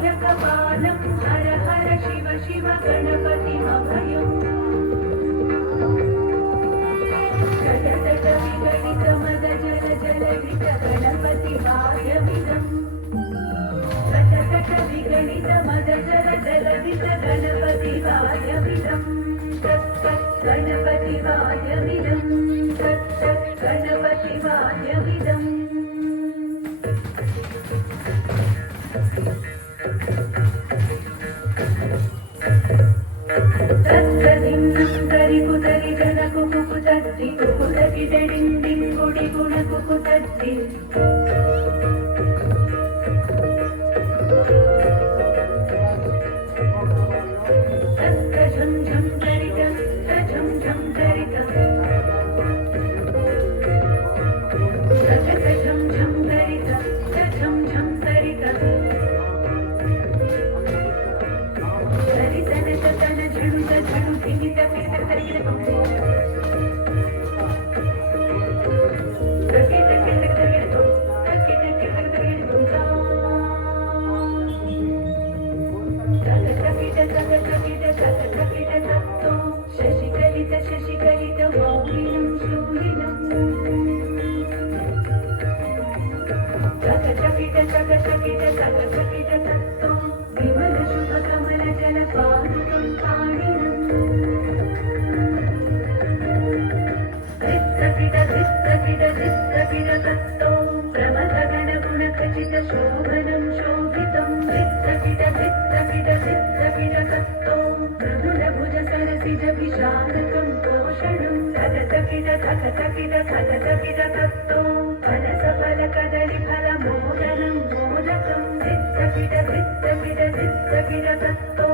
मूलकपालं हर हर शिव शिव गणपतिमभयम् गडगड विगणित मद जल जलधित गणपतिवायमिदम् गडगड विगणित मद जल जलधित गणपतिवायमिदम् तत् गणपतिवायमिदम् तत् गणपतिवायमिदम् तत्तदिन्नं तरिकुतरि जनकुकुतद्धि कुकुतगिडडिण्डिङ्गुडि गुणकुकुतद्धि तत्तझं झं तरित तझं झं तरित तझं झं तरित तझं झं तरित तरितन ततन झणुत झणु धिमित फिरित तरिगिर बंबो तकिट किट तरिगिर तो तकिट किट तरिगिर बुंजा तकिट तकिट तत्तो शशिकलित शशिकलित वाहिनं शूलिनं तकिट तत्तो विमल शुभ कमल जल पादुकं पाणिनम् धित्तकिट तत्तो प्रमथ गण खचित शोभनं शोभितं धित्तकिट तत्तो मृदुल भुज सरसिज विशालकं पोषणं तकिट तत्तो फलस फल कदली फल मोदनं मोदकं धित्तकिट तत्तो